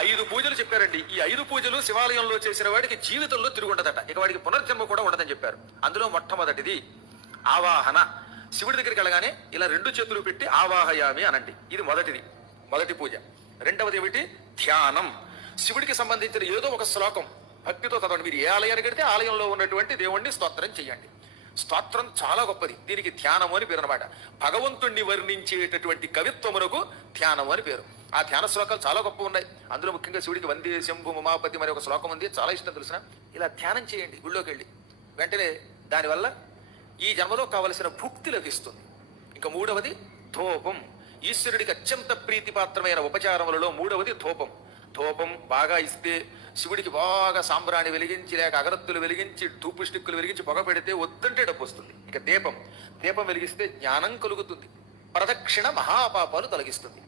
5 పూజలు చెప్పారండి. ఈ 5 పూజలు శివాలయంలో చేసిన వాడికి జీవితంలో తిరుగుండదట, ఇక వాడికి పునర్జన్మ కూడా ఉండదని చెప్పారు. అందులో మొట్టమొదటిది ఆవాహన. శివుడి దగ్గరికి వెళ్ళగానే ఇలా 2 చేతులు పెట్టి ఆవాహయామి అనండి. ఇది మొదటి పూజ. రెండవది ఏమిటి? ధ్యానం. శివుడికి సంబంధించిన ఏదో ఒక శ్లోకం భక్తితో చదవండి. మీరు ఏ ఆలయానికి వెడితే ఆలయంలో ఉన్నటువంటి దేవుణ్ణి స్తోత్రం చేయండి. స్తోత్రం చాలా గొప్పది, దీనికి ధ్యానము అని పేరు అనమాట. భగవంతుణ్ణి వర్ణించేటటువంటి కవిత్వమునకు ధ్యానము అని పేరు. ఆ ధ్యాన శ్లోకాలు చాలా గొప్ప ఉన్నాయి. అందులో ముఖ్యంగా శివుడికి వందే శంభు ఉమాపతి మరి ఒక శ్లోకం ఉంది, చాలా ఇష్టం తెలిసిన. ఇలా ధ్యానం చేయండి గుళ్ళోకి వెళ్ళి. వెంటనే దానివల్ల ఈ జన్మలో కావలసిన భుక్తి లభిస్తుంది. ఇంకా మూడవది ధూపం. ఈశ్వరుడికి అత్యంత ప్రీతిపాత్రమైన ఉపచారములలో మూడవది ధూపం. ధూపం బాగా ఇస్తే, శివుడికి బాగా సాంబ్రాణి వెలిగించి లేక అగరత్తులు వెలిగించి ధూపు స్టిక్కులు వెలిగించి పొగ పెడితే వద్దంటే డబ్బు వస్తుంది. ఇక దీపం వెలిగిస్తే జ్ఞానం కలుగుతుంది, ప్రదక్షిణ మహాపాపాలు తొలగిస్తుంది.